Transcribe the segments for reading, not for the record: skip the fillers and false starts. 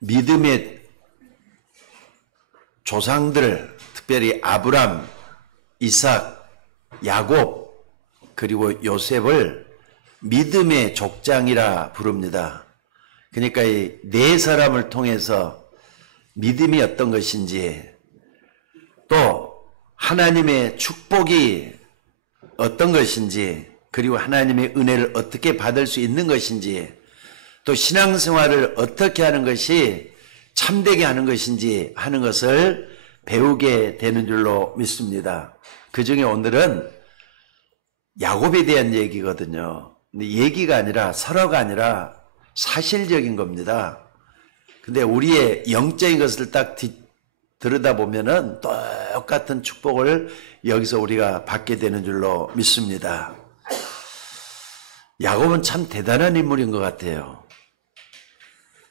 믿음의 조상들, 특별히 아브람, 이삭, 야곱, 그리고 요셉을 믿음의 족장이라 부릅니다. 그러니까 이 네 사람을 통해서 믿음이 어떤 것인지, 또 하나님의 축복이 어떤 것인지, 그리고 하나님의 은혜를 어떻게 받을 수 있는 것인지, 또 신앙생활을 어떻게 하는 것이 참되게 하는 것인지 하는 것을 배우게 되는 줄로 믿습니다. 그 중에 오늘은 야곱에 대한 얘기거든요. 근데 얘기가 아니라 설화가 아니라 사실적인 겁니다. 근데 우리의 영적인 것을 딱 들여다보면은 똑같은 축복을 여기서 우리가 받게 되는 줄로 믿습니다. 야곱은 참 대단한 인물인 것 같아요.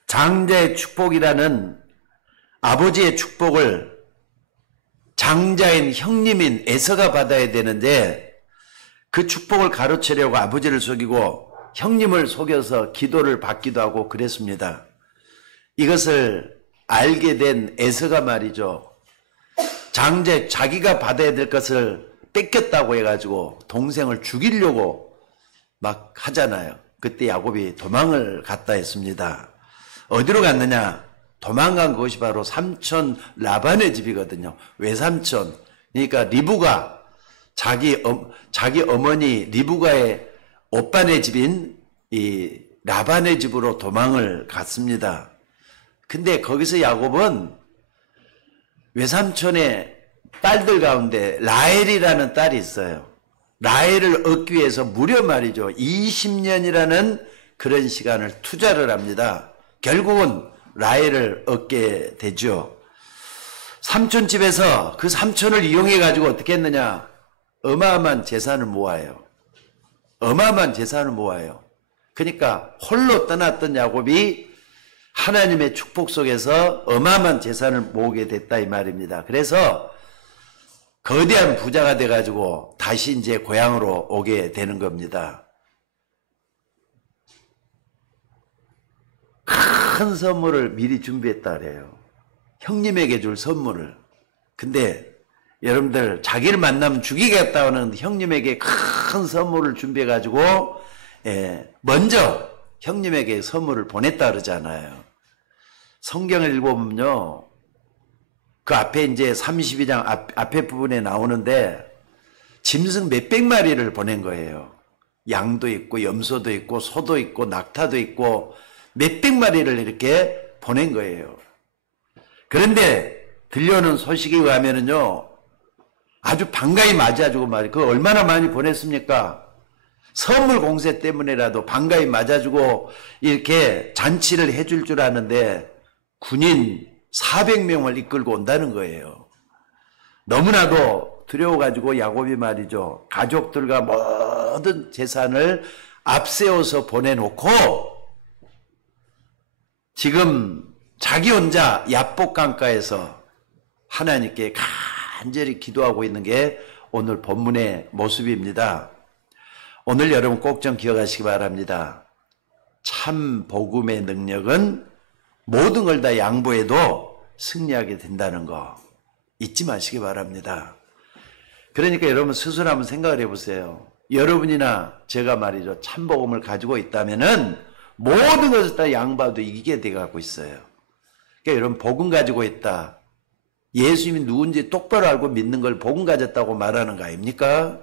장자의 축복이라는 아버지의 축복을 장자인 형님인 에서가 받아야 되는데, 그 축복을 가로채려고 아버지를 속이고 형님을 속여서 기도를 받기도 하고 그랬습니다. 이것을 알게 된 에서가 말이죠, 장자 자기가 받아야 될 것을 뺏겼다고 해가지고 동생을 죽이려고 막 하잖아요. 그때 야곱이 도망을 갔다 했습니다. 어디로 갔느냐? 도망간 곳이 바로 삼촌 라반의 집이거든요. 외삼촌. 그러니까 리브가 자기 어머니 리브가의 오빠네 집인 이 라반의 집으로 도망을 갔습니다. 근데 거기서 야곱은 외삼촌의 딸들 가운데 라헬이라는 딸이 있어요. 라헬을 얻기 위해서 무려 말이죠, 20년이라는 그런 시간을 투자를 합니다. 결국은 라헬을 얻게 되죠. 삼촌 집에서 그 삼촌을 이용해 가지고 어떻게 했느냐? 어마어마한 재산을 모아요. 어마어마한 재산을 모아요. 그러니까 홀로 떠났던 야곱이 하나님의 축복 속에서 어마어마한 재산을 모으게 됐다 이 말입니다. 그래서 거대한 부자가 돼 가지고 다시 이제 고향으로 오게 되는 겁니다. 큰 선물을 미리 준비했다 그래요. 형님에게 줄 선물을. 근데 여러분들, 자기를 만나면 죽이겠다는 형님에게 큰 선물을 준비해 가지고 먼저 형님에게 선물을 보냈다 그러잖아요. 성경을 읽어보면요, 그 앞에 이제 32장 앞에 부분에 나오는데 짐승 몇백 마리를 보낸 거예요. 양도 있고 염소도 있고 소도 있고 낙타도 있고 몇백 마리를 이렇게 보낸 거예요. 그런데 들려오는 소식에 의하면은요, 아주 반가이 맞아주고 말이에요. 그거 얼마나 많이 보냈습니까? 선물 공세 때문에라도 반가이 맞아주고 이렇게 잔치를 해줄 줄 아는데 군인 400명을 이끌고 온다는 거예요. 너무나도 두려워가지고 야곱이 말이죠, 가족들과 모든 재산을 앞세워서 보내놓고 지금 자기 혼자 야복강가에서 하나님께 간절히 기도하고 있는 게 오늘 본문의 모습입니다. 오늘 여러분 꼭 좀 기억하시기 바랍니다. 참 복음의 능력은 모든 걸 다 양보해도 승리하게 된다는 거 잊지 마시기 바랍니다. 그러니까 여러분 스스로 한번 생각을 해보세요. 여러분이나 제가 말이죠, 참 복음을 가지고 있다면은 모든 것을 다 양보해도 이기게 돼가고 있어요. 그러니까 여러분, 복음 가지고 있다, 예수님이 누군지 똑바로 알고 믿는 걸 복음 가졌다고 말하는 거 아닙니까?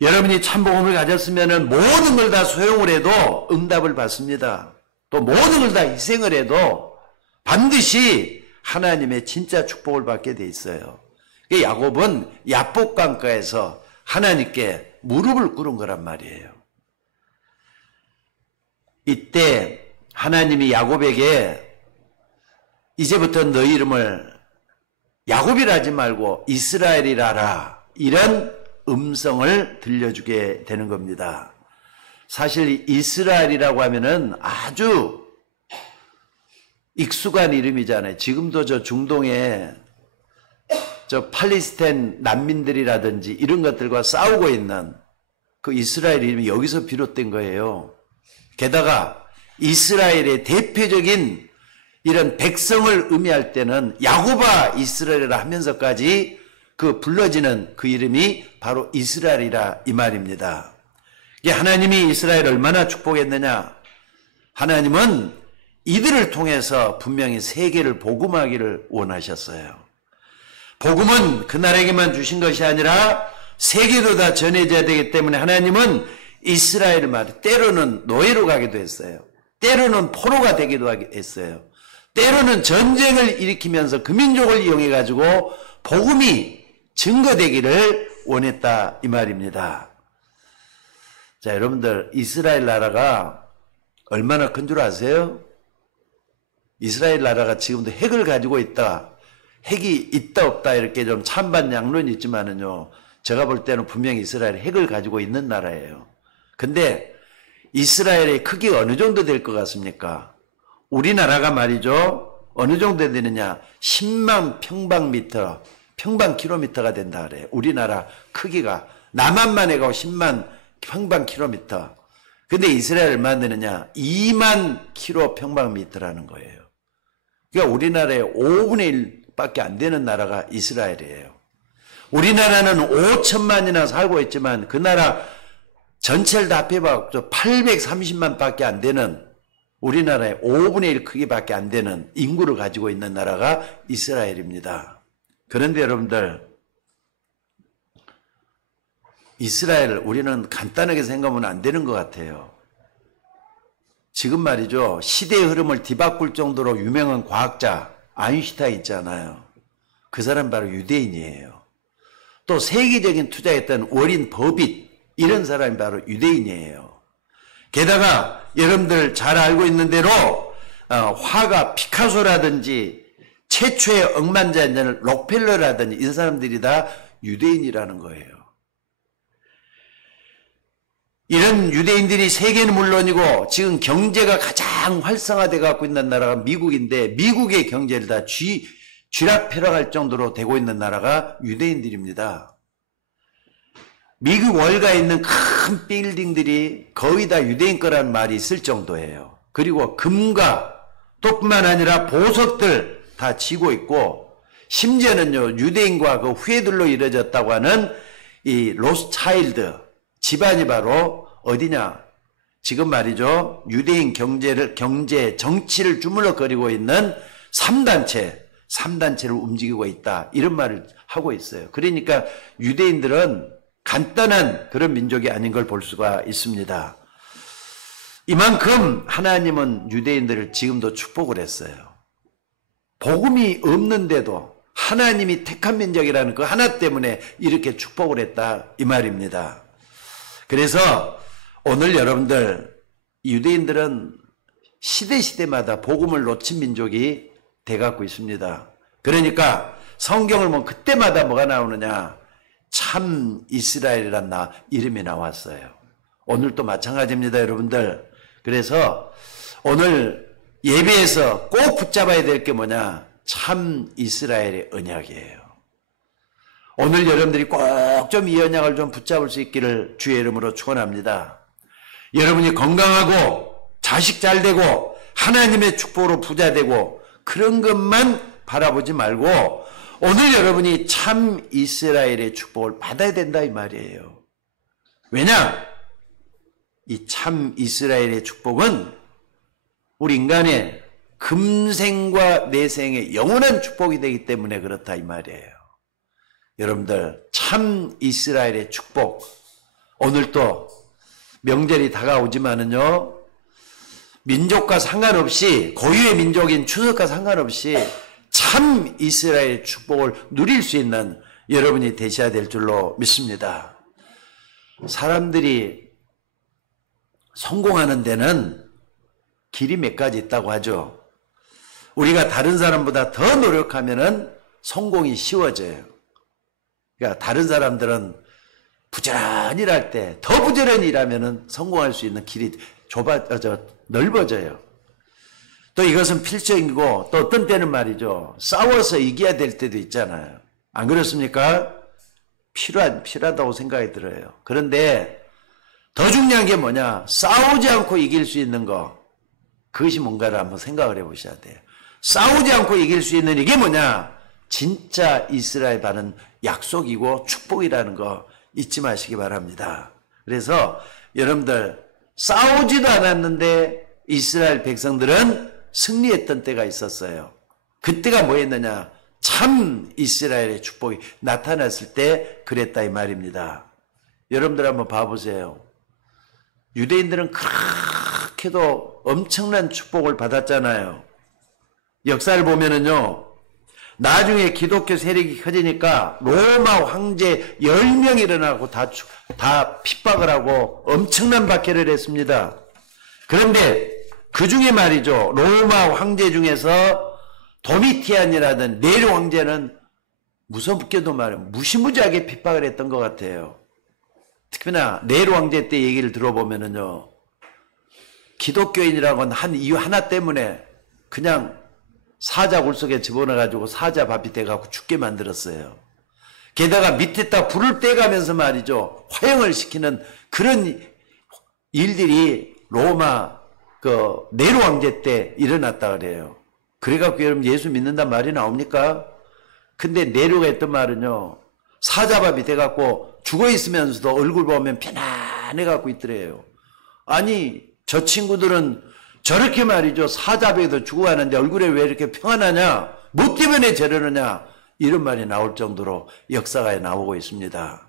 여러분이 참복음을 가졌으면 모든 걸 다 소용을 해도 응답을 받습니다. 또 모든 걸 다 희생을 해도 반드시 하나님의 진짜 축복을 받게 돼 있어요. 야곱은 야복강가에서 하나님께 무릎을 꿇은 거란 말이에요. 이때 하나님이 야곱에게 이제부터 너희 이름을 야곱이라 하지 말고 이스라엘이라 하라, 이런 음성을 들려주게 되는 겁니다. 사실 이스라엘이라고 하면은 아주 익숙한 이름이잖아요. 지금도 저 중동에 저 팔레스타인 난민들이라든지 이런 것들과 싸우고 있는 그 이스라엘 이름이 여기서 비롯된 거예요. 게다가 이스라엘의 대표적인 이런 백성을 의미할 때는 야곱아 이스라엘이라 하면서까지 그 불러지는 그 이름이 바로 이스라엘이라 이 말입니다. 이게 하나님이 이스라엘을 얼마나 축복했느냐? 하나님은 이들을 통해서 분명히 세계를 복음하기를 원하셨어요. 복음은 그 나라에게만 주신 것이 아니라 세계도 다 전해져야 되기 때문에 하나님은 이스라엘을 말해 때로는 노예로 가기도 했어요. 때로는 포로가 되기도 했어요. 때로는 전쟁을 일으키면서 그 민족을 이용해 가지고 복음이 증거되기를 원했다 이 말입니다. 자, 여러분들 이스라엘 나라가 얼마나 큰 줄 아세요? 이스라엘 나라가 지금도 핵을 가지고 있다. 핵이 있다 없다 이렇게 좀 찬반 양론이 있지만은요. 제가 볼 때는 분명히 이스라엘이 핵을 가지고 있는 나라예요. 근데 이스라엘의 크기가 어느 정도 될 것 같습니까? 우리나라가 말이죠. 어느 정도 되느냐? 10만 평방미터, 평방킬로미터가 된다 그래요. 우리나라 크기가. 남한만 해가 10만 평방킬로미터. 근데 이스라엘 얼마 되느냐? 2만 킬로 평방미터라는 거예요. 그러니까 우리나라의 5분의 1밖에 안 되는 나라가 이스라엘이에요. 우리나라는 5천만이나 살고 있지만 그 나라 전체를 다 합해봐 830만 밖에 안 되는 우리나라의 5분의 1 크기밖에 안 되는 인구를 가지고 있는 나라가 이스라엘입니다. 그런데 여러분들 이스라엘을 우리는 간단하게 생각하면 안 되는 것 같아요. 지금 말이죠. 시대의 흐름을 뒤바꿀 정도로 유명한 과학자 아인슈타인 있잖아요. 그 사람 바로 유대인이에요. 또 세계적인 투자했던 워린 버핏 이런 사람이 바로 유대인이에요. 게다가 여러분들 잘 알고 있는 대로 화가 피카소라든지 최초의 억만장자는 록펠러라든지 이 사람들이 다 유대인이라는 거예요. 이런 유대인들이 세계는 물론이고 지금 경제가 가장 활성화되어 갖고 있는 나라가 미국인데 미국의 경제를 다 쥐락펴락할 정도로 되고 있는 나라가 유대인들입니다. 미국 월가에 있는 큰 빌딩들이 거의 다 유대인 거라는 말이 있을 정도예요. 그리고 금과 또뿐만 아니라 보석들 다 지고 있고 심지어는요 유대인과 그 후예들로 이루어졌다고 하는 이 로스차일드 집안이 바로 어디냐? 지금 말이죠. 유대인 경제, 정치를 주물럭거리고 있는 3단체를 움직이고 있다. 이런 말을 하고 있어요. 그러니까 유대인들은 간단한 그런 민족이 아닌 걸 볼 수가 있습니다. 이만큼 하나님은 유대인들을 지금도 축복을 했어요. 복음이 없는데도 하나님이 택한 민족이라는 그 하나 때문에 이렇게 축복을 했다. 이 말입니다. 그래서 오늘 여러분들 유대인들은 시대마다 복음을 놓친 민족이 돼갖고 있습니다. 그러니까 성경을 보면 그때마다 뭐가 나오느냐? 참 이스라엘이란 이름이 나왔어요. 오늘도 마찬가지입니다, 여러분들. 그래서 오늘 예배에서 꼭 붙잡아야 될 게 뭐냐? 참 이스라엘의 언약이에요. 오늘 여러분들이 꼭 좀 이 언약을 좀 붙잡을 수 있기를 주의 이름으로 축원합니다. 여러분이 건강하고 자식 잘 되고 하나님의 축복으로 부자 되고 그런 것만 바라보지 말고 오늘 여러분이 참 이스라엘의 축복을 받아야 된다 이 말이에요. 왜냐? 이 참 이스라엘의 축복은 우리 인간의 금생과 내생의 영원한 축복이 되기 때문에 그렇다 이 말이에요. 여러분들 참 이스라엘의 축복 오늘 또 명절이 다가오지만은요 민족과 상관없이 고유의 민족인 추석과 상관없이 참 이스라엘의 축복을 누릴 수 있는 여러분이 되셔야 될 줄로 믿습니다. 사람들이 성공하는 데는 길이 몇 가지 있다고 하죠. 우리가 다른 사람보다 더 노력하면은 성공이 쉬워져요. 그러니까 다른 사람들은 부지런히 일할 때 더 부지런히 일하면은 성공할 수 있는 길이 넓어져요. 또 이것은 필적이고 또 어떤 때는 말이죠. 싸워서 이겨야 될 때도 있잖아요. 안 그렇습니까? 필요하다고 생각이 들어요. 그런데 더 중요한 게 뭐냐? 싸우지 않고 이길 수 있는 거. 그것이 뭔가를 한번 생각을 해보셔야 돼요. 싸우지 않고 이길 수 있는 이게 뭐냐? 진짜 이스라엘 받은 약속이고 축복이라는 거 잊지 마시기 바랍니다. 그래서 여러분들 싸우지도 않았는데 이스라엘 백성들은 승리했던 때가 있었어요. 그때가 뭐였느냐? 참 이스라엘의 축복이 나타났을 때 그랬다 이 말입니다. 여러분들 한번 봐보세요. 유대인들은 그렇게도 엄청난 축복을 받았잖아요. 역사를 보면은요, 나중에 기독교 세력이 커지니까 로마 황제 10명이 일어나고 다 핍박을 하고 엄청난 박해를 했습니다. 그런데 그 중에 말이죠, 로마 황제 중에서 도미티안이라든 네로 황제는 무섭게도 말이에요, 무시무지하게 핍박을 했던 것 같아요. 특히나 네로 황제 때 얘기를 들어보면은요, 기독교인이라고는 한 이유 하나 때문에 그냥 사자 굴 속에 집어넣어가지고 사자 밥이 돼가지고 죽게 만들었어요. 게다가 밑에다 불을 떼가면서 말이죠, 화형을 시키는 그런 일들이 로마 네로 황제 때 일어났다 그래요. 그래갖고 여러분 예수 믿는단 말이 나옵니까? 근데 네로가 했던 말은요, 사자밥이 돼갖고 죽어있으면서도 얼굴 보면 편안해갖고 있더래요. 아니 저 친구들은 저렇게 말이죠, 사자밥에도 죽어가는데 얼굴에 왜 이렇게 평안하냐? 뭐 때문에 저러느냐? 이런 말이 나올 정도로 역사가 나오고 있습니다.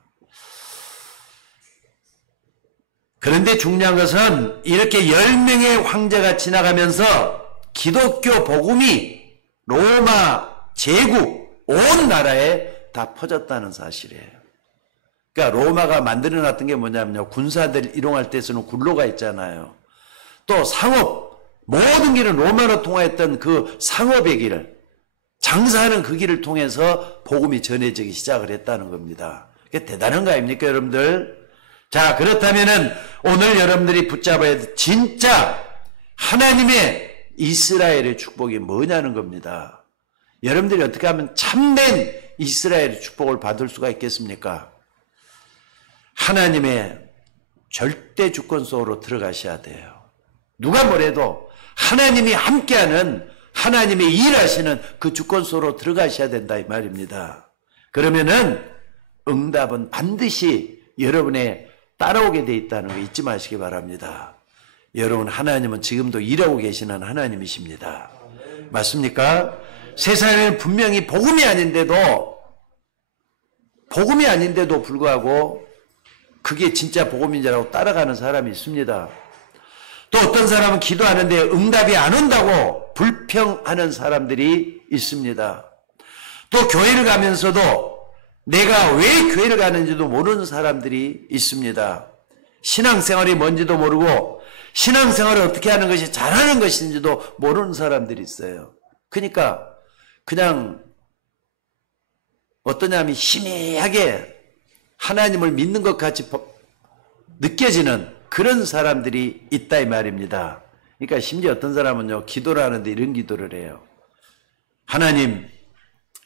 그런데 중요한 것은 이렇게 10명의 황제가 지나가면서 기독교 복음이 로마 제국 온 나라에 다 퍼졌다는 사실이에요. 그러니까 로마가 만들어놨던 게 뭐냐면요, 군사들 이동할 때 쓰는 굴로가 있잖아요. 또 상업, 모든 길은 로마로 통하였던 그 상업의 길, 장사하는 그 길을 통해서 복음이 전해지기 시작을 했다는 겁니다. 그게 대단한 거 아닙니까 여러분들? 자, 그렇다면은 오늘 여러분들이 붙잡아야 될 진짜 하나님의 이스라엘의 축복이 뭐냐는 겁니다. 여러분들이 어떻게 하면 참된 이스라엘의 축복을 받을 수가 있겠습니까? 하나님의 절대 주권 속으로 들어가셔야 돼요. 누가 뭐래도 하나님이 함께하는, 하나님이 일하시는 그 주권 속으로 들어가셔야 된다 이 말입니다. 그러면은 응답은 반드시 여러분의 따라오게 돼 있다는 거 잊지 마시기 바랍니다. 여러분, 하나님은 지금도 일하고 계시는 하나님이십니다. 맞습니까? 세상에는 분명히 복음이 아닌데도 불구하고 그게 진짜 복음인지라고 따라가는 사람이 있습니다. 또 어떤 사람은 기도하는데 응답이 안 온다고 불평하는 사람들이 있습니다. 또 교회를 가면서도 내가 왜 교회를 가는지도 모르는 사람들이 있습니다. 신앙생활이 뭔지도 모르고 신앙생활을 어떻게 하는 것이 잘하는 것인지도 모르는 사람들이 있어요. 그러니까 그냥 어떠냐면 희미하게 하나님을 믿는 것 같이 느껴지는 그런 사람들이 있다 이 말입니다. 그러니까 심지어 어떤 사람은요, 기도를 하는데 이런 기도를 해요. 하나님,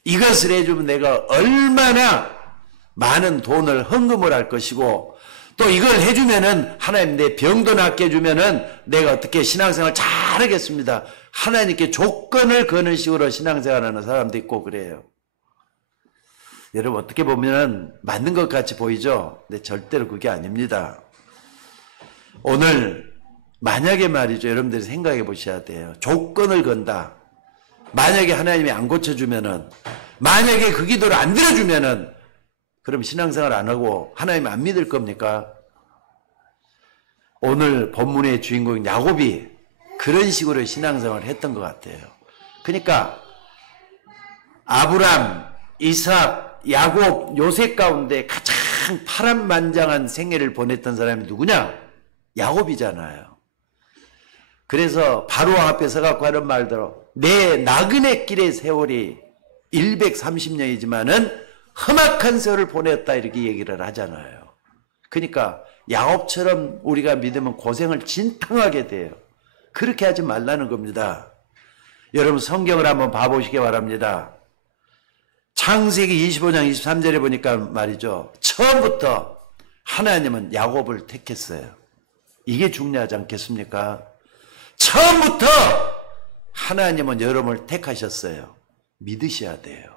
이것을 해주면 내가 얼마나 많은 돈을 헌금을 할 것이고, 또 이걸 해주면은 하나님 내 병도 낫게 해주면은 내가 어떻게 신앙생활 잘하겠습니다. 하나님께 조건을 거는 식으로 신앙생활하는 사람도 있고 그래요. 여러분, 어떻게 보면 맞는 것 같이 보이죠? 근데 절대로 그게 아닙니다. 오늘 만약에 말이죠, 여러분들이 생각해 보셔야 돼요. 조건을 건다. 만약에 하나님이 안 고쳐주면은, 만약에 그 기도를 안 들어주면은, 그럼 신앙생활 안 하고 하나님 안 믿을 겁니까? 오늘 본문의 주인공인 야곱이 그런 식으로 신앙생활을 했던 것 같아요. 그러니까 아브람, 이삭, 야곱, 요셉 가운데 가장 파란만장한 생애를 보냈던 사람이 누구냐? 야곱이잖아요. 그래서 바로 앞에 서갖고 하는 말대로 내 나그네 길의 세월이 130년이지만은 험악한 세월을 보냈다 이렇게 얘기를 하잖아요. 그러니까 야곱처럼 우리가 믿으면 고생을 진탕하게 돼요. 그렇게 하지 말라는 겁니다. 여러분, 성경을 한번 봐보시기 바랍니다. 창세기 25장 23절에 보니까 말이죠, 처음부터 하나님은 야곱을 택했어요. 이게 중요하지 않겠습니까? 처음부터 하나님은 여러분을 택하셨어요. 믿으셔야 돼요.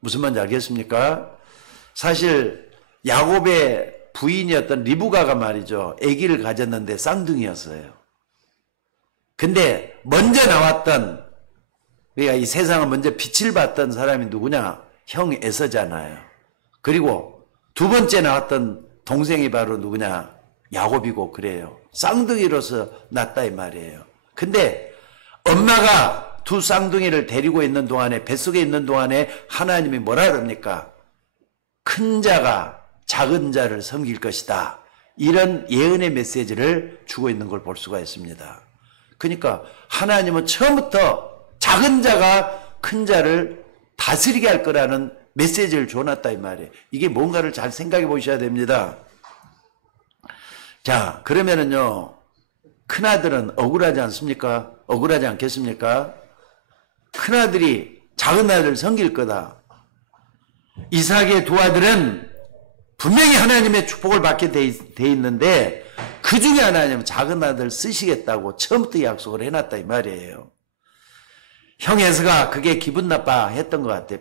무슨 말인지 알겠습니까? 사실 야곱의 부인이었던 리브가가 말이죠. 아기를 가졌는데 쌍둥이였어요. 근데 먼저 나왔던, 그러니까 이 세상을 먼저 빛을 봤던 사람이 누구냐? 형 에서잖아요. 그리고 두 번째 나왔던 동생이 바로 누구냐? 야곱이고 그래요. 쌍둥이로서 낳았다 이 말이에요. 근데 엄마가 두 쌍둥이를 데리고 있는 동안에, 뱃속에 있는 동안에 하나님이 뭐라 그럽니까? 큰 자가 작은 자를 섬길 것이다. 이런 예언의 메시지를 주고 있는 걸 볼 수가 있습니다. 그러니까 하나님은 처음부터 작은 자가 큰 자를 다스리게 할 거라는 메시지를 줘놨다 이 말이에요. 이게 뭔가를 잘 생각해 보셔야 됩니다. 자, 그러면은요, 큰아들은 억울하지 않습니까? 억울하지 않겠습니까? 큰아들이 작은 아들을 섬길 거다. 이삭의 두 아들은 분명히 하나님의 축복을 받게 돼 있는데 그 중에 하나님은 작은 아들 쓰시겠다고 처음부터 약속을 해놨다 이 말이에요. 형 에서가 그게 기분 나빠했던 것 같아요.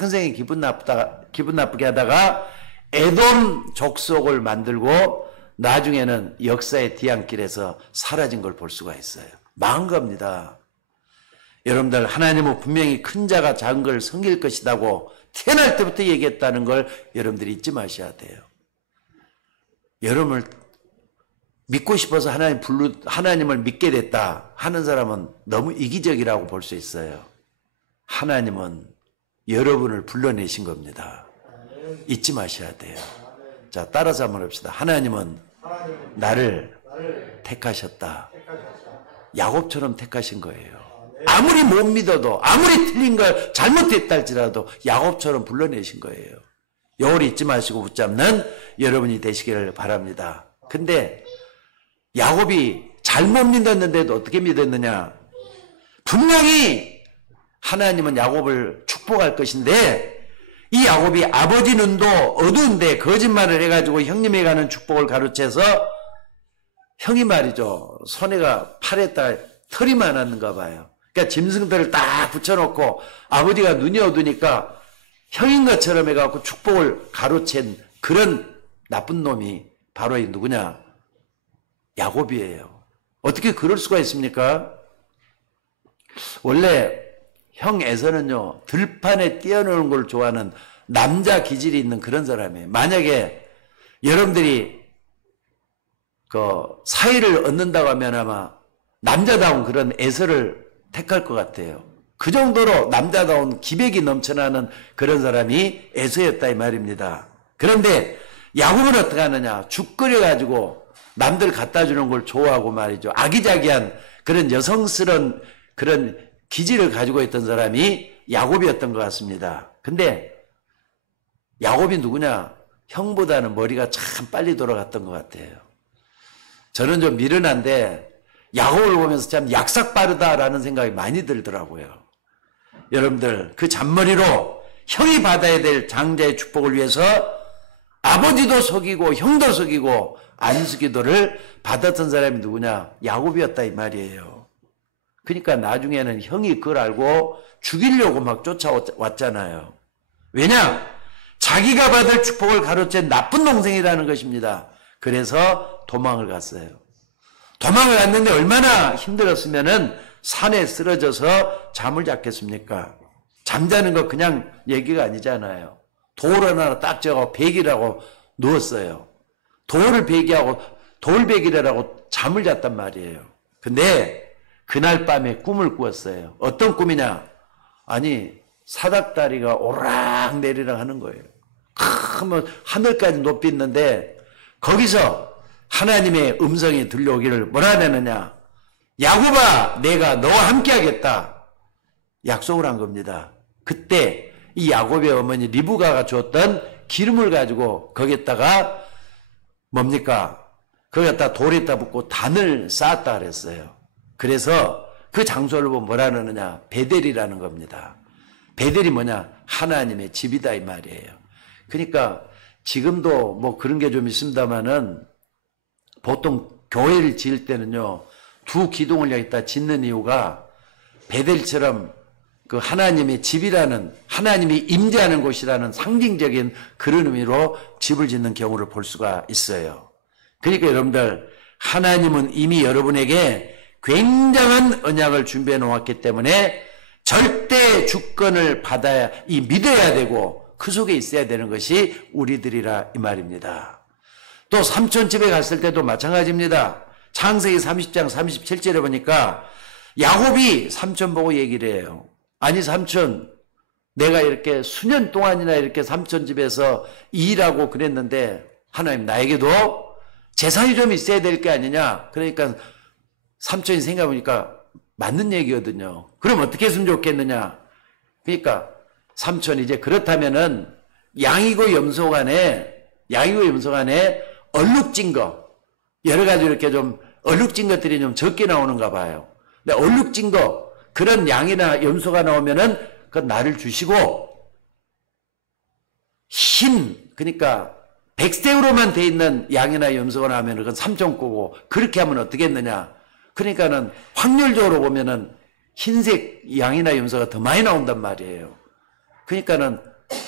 평생에 기분 나쁘게 하다가 에돔 족속을 만들고 나중에는 역사의 뒤안길에서 사라진 걸 볼 수가 있어요. 망한 겁니다. 여러분들, 하나님은 분명히 큰 자가 작은 걸 섬길 것이라고 태어날 때부터 얘기했다는 걸 여러분들이 잊지 마셔야 돼요. 여러분을 믿고 싶어서 하나님을 믿게 됐다 하는 사람은 너무 이기적이라고 볼 수 있어요. 하나님은 여러분을 불러내신 겁니다. 잊지 마셔야 돼요. 자, 따라서 한번 합시다. 하나님은 나를 택하셨다. 야곱처럼 택하신 거예요. 아무리 못 믿어도, 아무리 틀린 걸 잘못했다 할지라도 야곱처럼 불러내신 거예요. 요걸 잊지 마시고 붙잡는 여러분이 되시기를 바랍니다. 근데 야곱이 잘못 믿었는데도 어떻게 믿었느냐? 분명히 하나님은 야곱을 축복할 것인데 이 야곱이 아버지 눈도 어두운데 거짓말을 해가지고 형님에 가는 축복을 가로채서 형이 말이죠. 손에가 팔에다 털이 많았는가 봐요. 그러니까 짐승들을 딱 붙여놓고 아버지가 눈이 어두니까 형인 것처럼 해갖고 축복을 가로챈 그런 나쁜 놈이 바로 이 누구냐? 야곱이에요. 어떻게 그럴 수가 있습니까? 원래 형 에서는요, 들판에 뛰어노는 걸 좋아하는 남자 기질이 있는 그런 사람이에요. 만약에 여러분들이 그 사위를 얻는다고 하면 아마 남자다운 그런 에서를 택할 것 같아요. 그 정도로 남자다운 기백이 넘쳐나는 그런 사람이 에서였다 이 말입니다. 그런데 야곱은 어떻게 하느냐? 죽 끓여가지고 남들 갖다 주는 걸 좋아하고 말이죠. 아기자기한 그런 여성스러운 그런 기질을 가지고 있던 사람이 야곱이었던 것 같습니다. 근데 야곱이 누구냐? 형보다는 머리가 참 빨리 돌아갔던 것 같아요. 저는 좀 미련한데 야곱을 보면서 참 약삭 빠르다라는 생각이 많이 들더라고요. 여러분들, 그 잔머리로 형이 받아야 될 장자의 축복을 위해서 아버지도 속이고 형도 속이고 안수기도를 받았던 사람이 누구냐? 야곱이었다 이 말이에요. 그러니까 나중에는 형이 그걸 알고 죽이려고 막 쫓아왔잖아요. 왜냐? 자기가 받을 축복을 가로챈 나쁜 동생이라는 것입니다. 그래서 도망을 갔어요. 도망을 갔는데 얼마나 힘들었으면은 산에 쓰러져서 잠을 잤겠습니까? 잠자는 거 그냥 얘기가 아니잖아요. 돌 하나 딱 져서 베기라고 누웠어요. 돌을 베기하고 돌베기라고 잠을 잤단 말이에요. 근데 그날 밤에 꿈을 꾸었어요. 어떤 꿈이냐? 아니, 사닥다리가 오락 내리락 하는 거예요. 큰 하늘까지 높이 있는데 거기서 하나님의 음성이 들려오기를 뭐라 하느냐? 야곱아, 내가 너와 함께 하겠다. 약속을 한 겁니다. 그때 이 야곱의 어머니 리브가가 줬던 기름을 가지고 거기에다가 뭡니까? 거기에다 돌에다 붓고 단을 쌓았다 그랬어요. 그래서 그 장소를 보면 뭐라 하느냐? 베델이라는 겁니다. 베델이 뭐냐? 하나님의 집이다 이 말이에요. 그러니까 지금도 뭐 그런 게 좀 있습니다만은 보통 교회를 지을 때는요, 두 기둥을 여기다 짓는 이유가 베델처럼 그 하나님의 집이라는, 하나님이 임재하는 곳이라는 상징적인 그런 의미로 집을 짓는 경우를 볼 수가 있어요. 그러니까 여러분들, 하나님은 이미 여러분에게 굉장한 언약을 준비해 놓았기 때문에 절대 주권을 받아야, 믿어야 되고 그 속에 있어야 되는 것이 우리들이라 이 말입니다. 또 삼촌집에 갔을 때도 마찬가지입니다. 창세기 30장 37절에 보니까 야곱이 삼촌 보고 얘기를 해요. 아니 삼촌, 내가 이렇게 수년 동안이나 이렇게 삼촌 집에서 일하고 그랬는데 하나님 나에게도 재산이 좀 있어야 될 게 아니냐. 그러니까 삼촌이 생각해보니까 맞는 얘기거든요. 그럼 어떻게 했으면 좋겠느냐. 그러니까 삼촌이 이제 그렇다면은 양이고 염소 간에 얼룩진 거, 여러 가지 이렇게 좀 얼룩진 것들이 좀 적게 나오는가 봐요. 근데 얼룩진 거, 그런 양이나 염소가 나오면은 그건 나를 주시고, 그러니까 백색으로만 돼 있는 양이나 염소가 나오면 그건 삼촌 거고, 그렇게 하면 어떻게 했느냐. 그러니까는 확률적으로 보면은 흰색 양이나 염소가 더 많이 나온단 말이에요. 그러니까는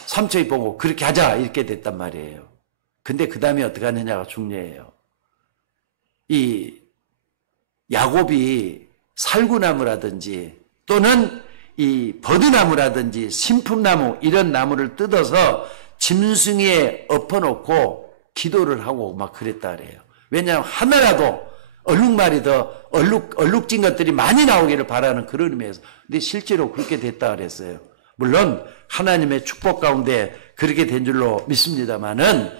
삼촌이 보고 그렇게 하자 이렇게 됐단 말이에요. 근데 그 다음에 어떻게 하느냐가 중요해요. 이 야곱이 살구나무라든지 또는 이 버드나무라든지 신품나무 이런 나무를 뜯어서 짐승에 엎어놓고 기도를 하고 막 그랬다 그래요. 왜냐하면 하나라도 얼룩말이 더 얼룩진 것들이 많이 나오기를 바라는 그런 의미에서. 근데 실제로 그렇게 됐다 그랬어요. 물론 하나님의 축복 가운데 그렇게 된 줄로 믿습니다만은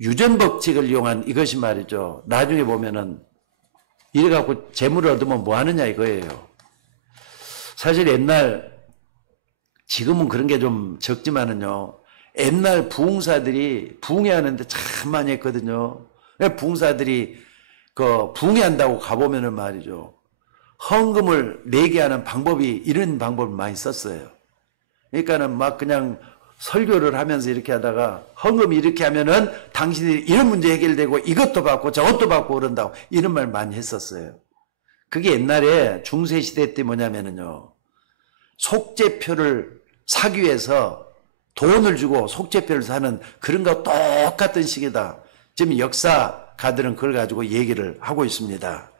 유전법칙을 이용한 이것이 말이죠. 나중에 보면은 이래갖고 재물을 얻으면 뭐 하느냐 이거예요. 사실 옛날, 지금은 그런 게 좀 적지만은요, 옛날 부흥사들이 부흥회하는데 참 많이 했거든요. 부흥사들이 그 부흥회한다고 가보면은 말이죠, 헌금을 내게 하는 방법이, 이런 방법을 많이 썼어요. 그러니까는 막 그냥 설교를 하면서 이렇게 하다가 헌금 이렇게 하면은 당신이 이런 문제 해결되고 이것도 받고 저것도 받고 그런다고 이런 말 많이 했었어요. 그게 옛날에 중세시대 때 뭐냐면은요, 속죄표를 사기 위해서 돈을 주고 속죄표를 사는 그런 거 똑같은 식이다. 지금 역사가들은 그걸 가지고 얘기를 하고 있습니다.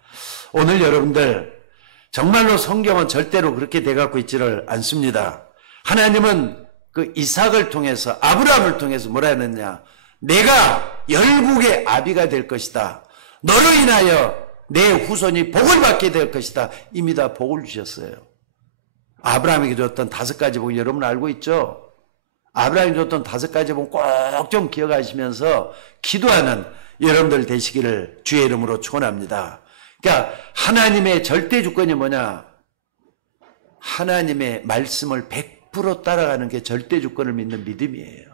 오늘 여러분들 정말로 성경은 절대로 그렇게 돼갖고 있지를 않습니다. 하나님은 그 이삭을 통해서, 아브라함을 통해서 뭐라 했느냐, 내가 열국의 아비가 될 것이다. 너로 인하여 내 후손이 복을 받게 될 것이다. 이미 다 복을 주셨어요. 아브라함에게 줬던 5가지 복 여러분 알고 있죠? 아브라함이 줬던 5가지 복 꼭 좀 기억하시면서 기도하는 여러분들 되시기를 주의 이름으로 축원합니다. 그러니까 하나님의 절대 주권이 뭐냐? 하나님의 말씀을 100% 따라가는 게 절대 주권을 믿는 믿음이에요.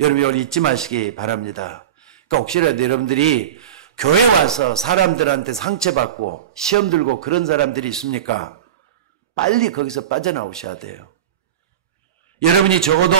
여러분 이걸 잊지 마시기 바랍니다. 그러니까 혹시라도 여러분들이 교회 와서 사람들한테 상처받고 시험 들고 그런 사람들이 있습니까? 빨리 거기서 빠져나오셔야 돼요. 여러분이 적어도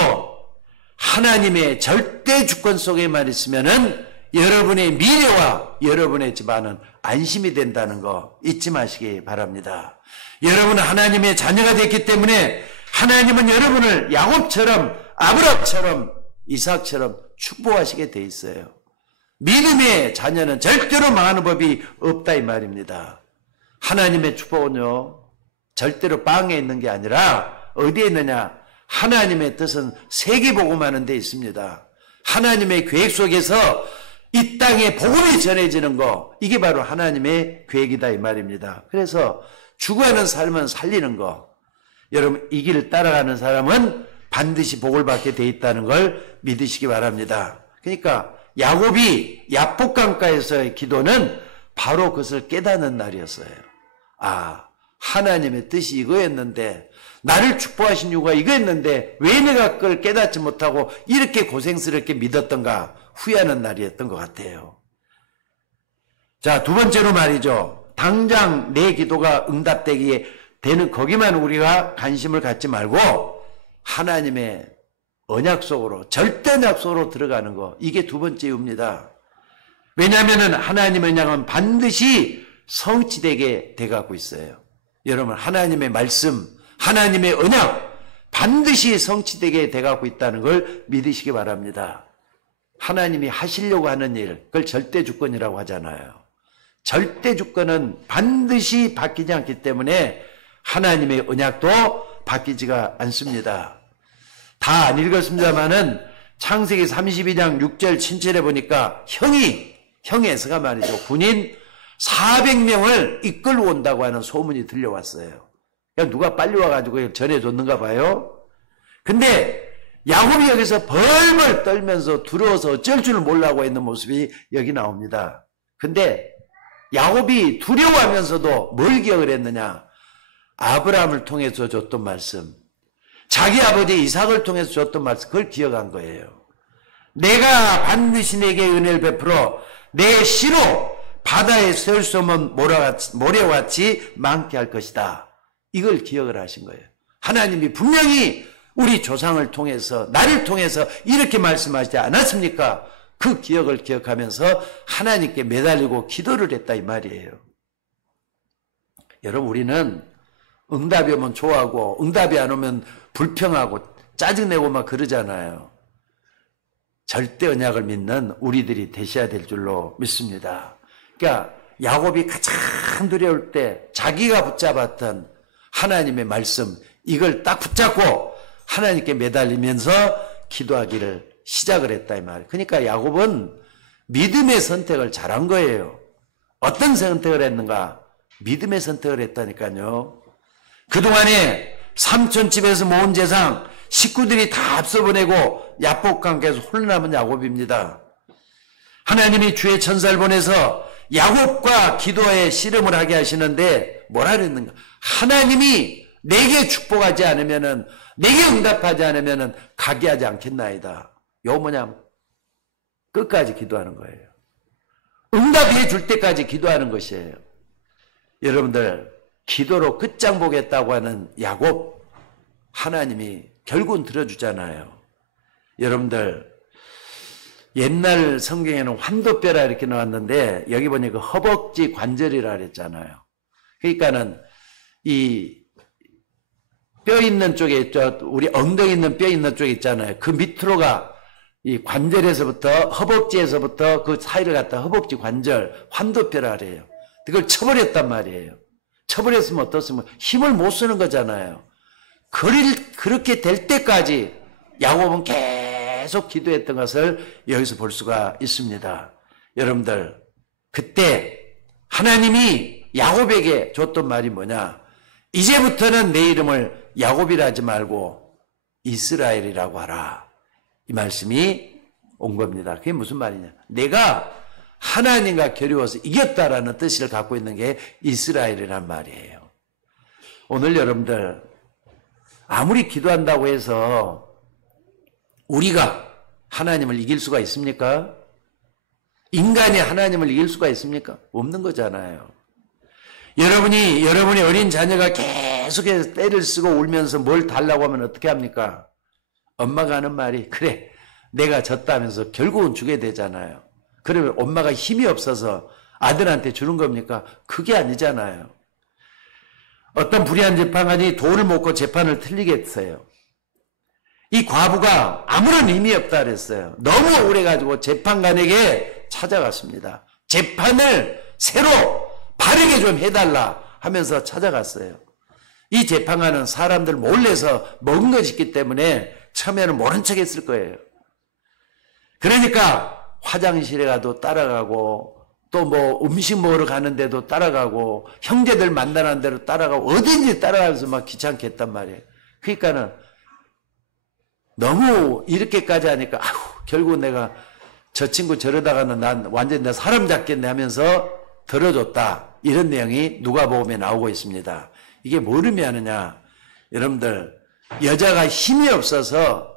하나님의 절대 주권 속에만 있으면은 여러분의 미래와 여러분의 집안은 안심이 된다는 거 잊지 마시기 바랍니다. 여러분은 하나님의 자녀가 됐기 때문에 하나님은 여러분을 야곱처럼, 아브라함처럼, 이삭처럼 축복하시게 돼 있어요. 믿음의 자녀는 절대로 망하는 법이 없다 이 말입니다. 하나님의 축복은요, 절대로 빵에 있는 게 아니라 어디에 있느냐? 하나님의 뜻은 세계복음하는 데 있습니다. 하나님의 계획 속에서 이 땅에 복음이 전해지는 거, 이게 바로 하나님의 계획이다 이 말입니다. 그래서 죽어가는 삶은 살리는 거, 여러분 이 길을 따라가는 사람은 반드시 복을 받게 돼 있다는 걸 믿으시기 바랍니다. 그러니까 야곱이 야복강가에서의 기도는 바로 그것을 깨닫는 날이었어요. 아, 하나님의 뜻이 이거였는데, 나를 축복하신 이유가 이거였는데 왜 내가 그걸 깨닫지 못하고 이렇게 고생스럽게 믿었던가 후회하는 날이었던 것 같아요. 자, 두 번째로 말이죠. 당장 내 기도가 응답되기에 되는 거기만 우리가 관심을 갖지 말고 하나님의 언약 속으로, 절대 언약 속으로 들어가는 거, 이게 두 번째 이유입니다. 왜냐하면 하나님의 언약은 반드시 성취되게 돼가고 있어요. 여러분, 하나님의 말씀, 하나님의 언약 반드시 성취되게 돼가고 있다는 걸 믿으시기 바랍니다. 하나님이 하시려고 하는 일, 그걸 절대주권이라고 하잖아요. 절대주권은 반드시 바뀌지 않기 때문에 하나님의 언약도 바뀌지가 않습니다. 다 안 읽었습니다만은 창세기 32장 6절 7절에 보니까 형이 에서가 말이죠. 군인 400명을 이끌고 온다고 하는 소문이 들려왔어요. 그냥 누가 빨리 와가지고 전해줬는가 봐요. 근데 야곱이 여기서 벌벌 떨면서 두려워서 어쩔 줄 몰라고 있는 모습이 여기 나옵니다. 근데 야곱이 두려워하면서도 뭘 기억을 했느냐? 아브라함을 통해서 줬던 말씀, 자기 아버지 이삭을 통해서 줬던 말씀, 그걸 기억한 거예요. 내가 반드시 내게 은혜를 베풀어 내 씨로 바다에 세울 수 없는 모래같이 많게 할 것이다. 이걸 기억을 하신 거예요. 하나님이 분명히 우리 조상을 통해서, 나를 통해서 이렇게 말씀하시지 않았습니까? 그 기억을 기억하면서 하나님께 매달리고 기도를 했다 이 말이에요. 여러분, 우리는 응답이 오면 좋아하고 응답이 안 오면 불평하고 짜증내고 막 그러잖아요. 절대 언약을 믿는 우리들이 되셔야 될 줄로 믿습니다. 그러니까 야곱이 가장 두려울 때 자기가 붙잡았던 하나님의 말씀, 이걸 딱 붙잡고 하나님께 매달리면서 기도하기를 시작을 했다 이 말이에요. 그러니까 야곱은 믿음의 선택을 잘한 거예요. 어떤 선택을 했는가? 믿음의 선택을 했다니까요. 그동안에 삼촌집에서 모은 재산 식구들이 다 앞서보내고 야복강가에서 홀로 남은 야곱입니다. 하나님이 주의 천사를 보내서 야곱과 기도에 씨름을 하게 하시는데 뭐라 그랬는가? 하나님이 내게 축복하지 않으면은, 내게 응답하지 않으면은 가게 하지 않겠나이다. 요 뭐냐면 끝까지 기도하는 거예요. 응답해 줄 때까지 기도하는 것이에요. 여러분들, 기도로 끝장 보겠다고 하는 야곱, 하나님이 결국은 들어주잖아요. 여러분들, 옛날 성경에는 환도뼈라 이렇게 나왔는데 여기 보니까 허벅지 관절이라 그랬잖아요. 그러니까는 이 뼈 있는 쪽에 있죠. 우리 엉덩이 있는 뼈 있는 쪽에 있잖아요. 그 밑으로가 이 관절에서부터, 허벅지에서부터 그 사이를 갖다 허벅지 관절, 환도뼈라 그래요. 그걸 쳐버렸단 말이에요. 쳐버렸으면 어떻습니까? 힘을 못 쓰는 거잖아요. 그렇게 될 때까지 야곱은 계속 기도했던 것을 여기서 볼 수가 있습니다. 여러분들, 그때 하나님이 야곱에게 줬던 말이 뭐냐? 이제부터는 내 이름을 야곱이라 하지 말고 이스라엘이라고 하라. 이 말씀이 온 겁니다. 그게 무슨 말이냐? 내가 하나님과 겨루어서 이겼다라는 뜻을 갖고 있는 게 이스라엘이란 말이에요. 오늘 여러분들, 아무리 기도한다고 해서 우리가 하나님을 이길 수가 있습니까? 인간이 하나님을 이길 수가 있습니까? 없는 거잖아요. 여러분이 어린 자녀가 계속해서 때를 쓰고 울면서 뭘 달라고 하면 어떻게 합니까? 엄마가 하는 말이, 그래, 내가 졌다면서 결국은 주게 되잖아요. 그러면 엄마가 힘이 없어서 아들한테 주는 겁니까? 그게 아니잖아요. 어떤 불의한 재판관이 돈을 먹고 재판을 틀리게 했어요. 이 과부가 아무런 힘이 없다 그랬어요. 너무 억울해가지고 재판관에게 찾아갔습니다. 재판을 새로 바르게 좀 해달라 하면서 찾아갔어요. 이 재판관은 사람들 몰래서 먹은 것이 있기 때문에 처음에는 모른 척 했을 거예요. 그러니까 화장실에 가도 따라가고, 또 뭐 음식 먹으러 가는데도 따라가고, 형제들 만나는 데로 따라가고, 어딘지 따라가면서 막 귀찮게 했단 말이에요. 그러니까는 너무 이렇게까지 하니까, 아휴, 결국 내가 저 친구 저러다가는 난 완전히 내 사람 잡겠네 하면서 들어줬다. 이런 내용이 누가복음에 나오고 있습니다. 이게 뭘 의미하느냐? 여러분들, 여자가 힘이 없어서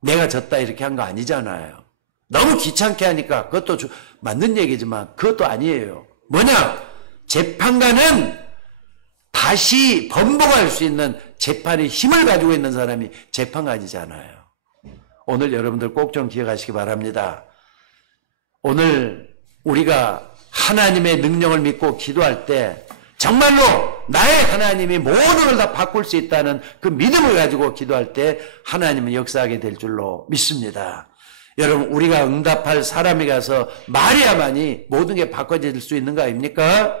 내가 졌다 이렇게 한 거 아니잖아요. 너무 귀찮게 하니까, 그것도 맞는 얘기지만 그것도 아니에요. 뭐냐? 재판관은 다시 번복할 수 있는 재판의 힘을 가지고 있는 사람이 재판관이잖아요. 오늘 여러분들 꼭 좀 기억하시기 바랍니다. 오늘 우리가 하나님의 능력을 믿고 기도할 때 정말로 나의 하나님이 모든 걸 다 바꿀 수 있다는 그 믿음을 가지고 기도할 때 하나님은 역사하게 될 줄로 믿습니다. 여러분, 우리가 응답할 사람이 가서 말해야만이 모든 게 바꿔질 수 있는 거 아닙니까?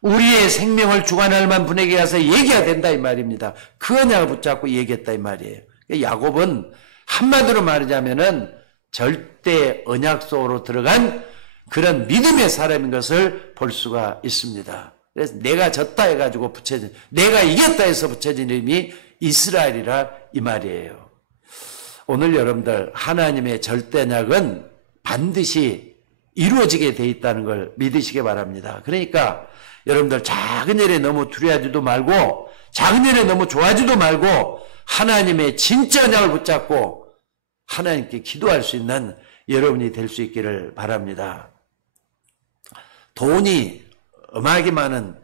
우리의 생명을 주관할 만 분에게 가서 얘기해야 된다 이 말입니다. 그 언약을 붙잡고 얘기했다 이 말이에요. 야곱은 한마디로 말하자면은 절대 언약 속으로 들어간 그런 믿음의 사람인 것을 볼 수가 있습니다. 그래서 내가 졌다 해가지고 붙여진, 내가 이겼다 해서 붙여진 이름이 이스라엘이라 이 말이에요. 오늘 여러분들 하나님의 절대 언약은 반드시 이루어지게 돼 있다는 걸 믿으시기 바랍니다. 그러니까 여러분들 작은 일에 너무 두려워하지도 말고 작은 일에 너무 좋아하지도 말고 하나님의 진짜 언약을 붙잡고 하나님께 기도할 수 있는 여러분이 될 수 있기를 바랍니다. 돈이 엄하게 많은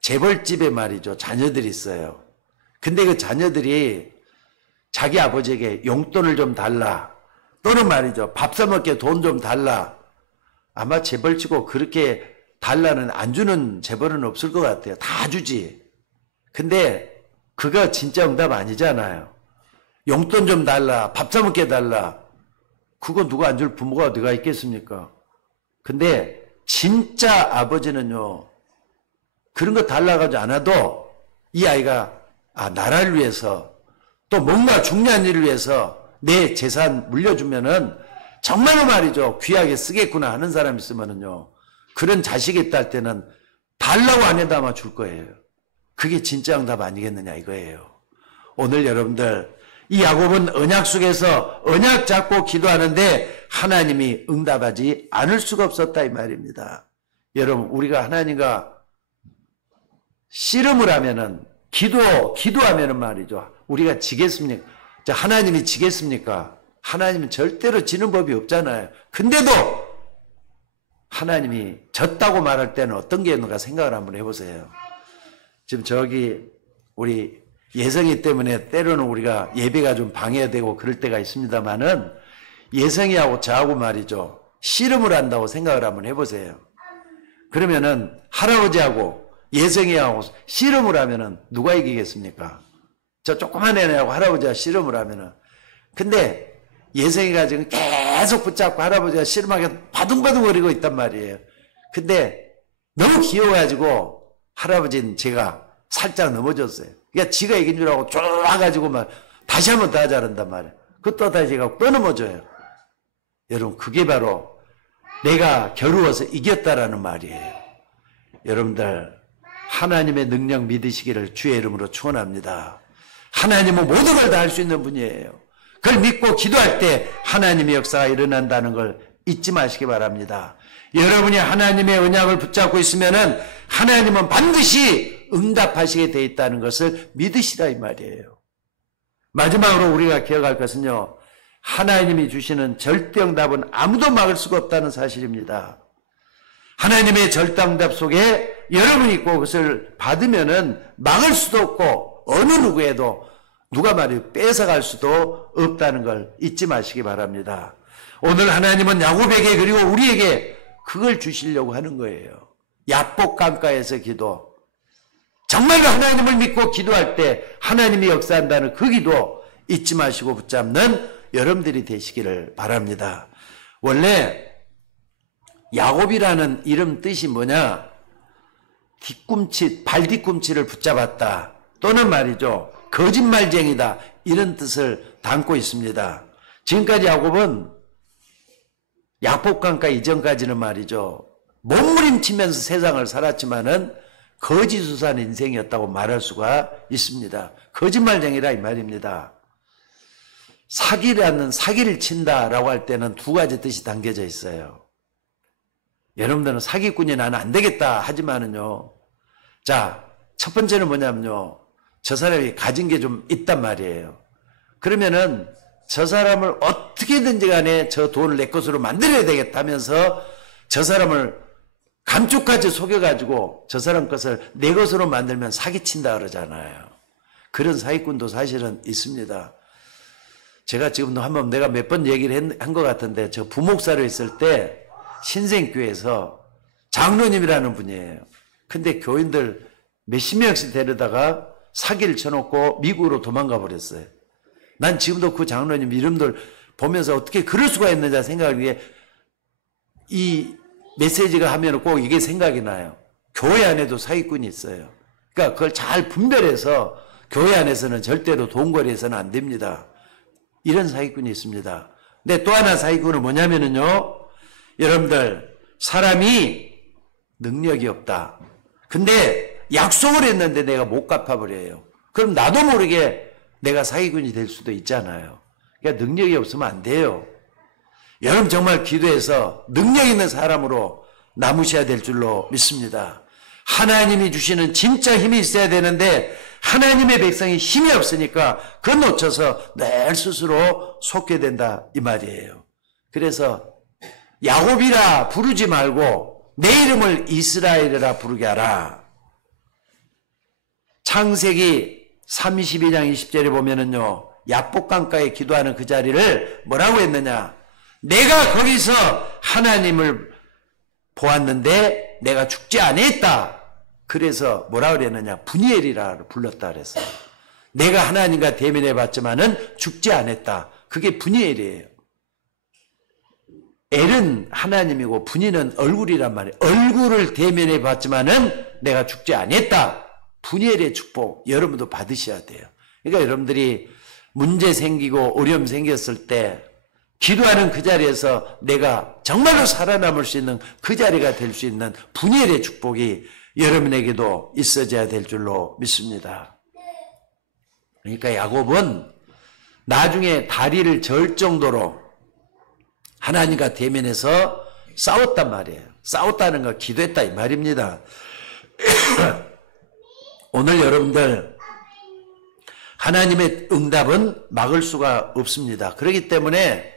재벌집에 말이죠. 자녀들이 있어요. 근데 그 자녀들이 자기 아버지에게 용돈을 좀 달라. 또는 말이죠. 밥 사먹게 돈 좀 달라. 아마 재벌치고 그렇게 달라는 안 주는 재벌은 없을 것 같아요. 다 주지. 근데 그거 진짜 응답 아니잖아요. 용돈 좀 달라. 밥 사먹게 달라. 그거 누가 안 줄 부모가 어디가 있겠습니까? 근데 진짜 아버지는요. 그런 거 달라가지고 안 와도 이 아이가 나라를 위해서 또 뭔가 중요한 일을 위해서 내 재산 물려주면은 정말로 말이죠. 귀하게 쓰겠구나 하는 사람 있으면은요. 그런 자식이 있다 할 때는 달라고 안 해도 아마 줄 거예요. 그게 진짜 응답 아니겠느냐 이거예요. 오늘 여러분들 이 야곱은 언약 속에서 언약 잡고 기도하는데 하나님이 응답하지 않을 수가 없었다 이 말입니다. 여러분 우리가 하나님과 씨름을 하면은 기도하면은 말이죠. 우리가 지겠습니까? 하나님이 지겠습니까? 하나님은 절대로 지는 법이 없잖아요. 근데도 하나님이 졌다고 말할 때는 어떤 게 있는가 생각을 한번 해보세요. 지금 저기 우리 예성이 때문에 때로는 우리가 예배가 좀 방해되고 그럴 때가 있습니다만은 예성이하고 저하고 말이죠. 씨름을 한다고 생각을 한번 해보세요. 그러면은 할아버지하고 예성이하고 씨름을 하면은 누가 이기겠습니까? 저 조그만 애하고 할아버지가 씨름을 하면은. 근데 예성이가 지금 계속 붙잡고 할아버지가 씨름하게 바둥바둥거리고 있단 말이에요. 근데 너무 귀여워가지고 할아버지는 제가 살짝 넘어졌어요. 그러니까 지가 이긴 줄 알고 쫄아가지고 막 다시 한번 더 하자란단 말이에요. 그또 다시 제가 또 넘어져요. 여러분 그게 바로 내가 겨루어서 이겼다라는 말이에요. 여러분들 하나님의 능력 믿으시기를 주의 이름으로 축원합니다. 하나님은 모든 걸 다 할 수 있는 분이에요. 그걸 믿고 기도할 때 하나님의 역사가 일어난다는 걸 잊지 마시기 바랍니다. 여러분이 하나님의 언약을 붙잡고 있으면은 하나님은 반드시 응답하시게 돼 있다는 것을 믿으시라 이 말이에요. 마지막으로 우리가 기억할 것은요. 하나님이 주시는 절대응답은 아무도 막을 수가 없다는 사실입니다. 하나님의 절대응답 속에 여러분이 있고 그것을 받으면은 막을 수도 없고 어느 누구에도 누가 말이에요. 뺏어갈 수도 없다는 걸 잊지 마시기 바랍니다. 오늘 하나님은 야곱에게 그리고 우리에게 그걸 주시려고 하는 거예요. 야복 강가에서 기도. 정말로 하나님을 믿고 기도할 때 하나님이 역사한다는 그 기도 잊지 마시고 붙잡는 여러분들이 되시기를 바랍니다. 원래 야곱이라는 이름 뜻이 뭐냐? 발 뒤꿈치를 붙잡았다. 또는 말이죠. 거짓말쟁이다. 이런 뜻을 담고 있습니다. 지금까지 야곱은 야복강가 이전까지는 말이죠. 몸부림치면서 세상을 살았지만은 거짓수산 인생이었다고 말할 수가 있습니다. 거짓말쟁이라 이 말입니다. 사기를 친다라고 할 때는 두 가지 뜻이 담겨져 있어요. 여러분들은 사기꾼이 나는 안 되겠다 하지만은요. 자, 첫 번째는 뭐냐면요. 저 사람이 가진 게 좀 있단 말이에요. 그러면은 저 사람을 어떻게든지 간에 저 돈을 내 것으로 만들어야 되겠다면서 저 사람을 감쪽같이 속여가지고 저 사람 것을 내 것으로 만들면 사기친다 그러잖아요. 그런 사기꾼도 사실은 있습니다. 제가 지금도 한번 내가 몇 번 얘기를 한 것 같은데 저 부목사로 있을 때 신생교회에서 장로님이라는 분이에요. 근데 교인들 몇십 명씩 데려다가 사기를 쳐놓고 미국으로 도망가 버렸어요. 난 지금도 그 장로님 이름들 보면서 어떻게 그럴 수가 있는지 생각을 위해 이 메시지가 하면 꼭 이게 생각이 나요. 교회 안에도 사기꾼이 있어요. 그러니까 그걸 잘 분별해서 교회 안에서는 절대로 돈거래해서는 안 됩니다. 이런 사기꾼이 있습니다. 근데 또 하나 사기꾼은 뭐냐면요. 여러분들, 사람이 능력이 없다. 근데 약속을 했는데 내가 못 갚아버려요. 그럼 나도 모르게 내가 사기꾼이 될 수도 있잖아요. 그러니까 능력이 없으면 안 돼요. 여러분 정말 기도해서 능력 있는 사람으로 남으셔야 될 줄로 믿습니다. 하나님이 주시는 진짜 힘이 있어야 되는데 하나님의 백성이 힘이 없으니까 그걸 놓쳐서 늘 스스로 속게 된다 이 말이에요. 그래서 야곱이라 부르지 말고 내 이름을 이스라엘이라 부르게 하라. 창세기 32장 20절에 보면은요, 야복강가에 기도하는 그 자리를 뭐라고 했느냐? 내가 거기서 하나님을 보았는데 내가 죽지 않았다. 그래서 뭐라고 그랬느냐? 분이엘이라 불렀다 그랬어요. 내가 하나님과 대면해 봤지만은 죽지 않았다. 그게 분이엘이에요. 엘은 하나님이고 분이는 얼굴이란 말이에요. 얼굴을 대면해 봤지만은 내가 죽지 않았다. 분이엘의 축복 여러분도 받으셔야 돼요. 그러니까 여러분들이 문제 생기고 어려움 생겼을 때 기도하는 그 자리에서 내가 정말로 살아남을 수 있는 그 자리가 될 수 있는 분이엘의 축복이 여러분에게도 있어져야 될 줄로 믿습니다. 그러니까 야곱은 나중에 다리를 절 정도로 하나님과 대면해서 싸웠단 말이에요. 싸웠다는 거 기도했다 이 말입니다. 오늘 여러분들 하나님의 응답은 막을 수가 없습니다. 그렇기 때문에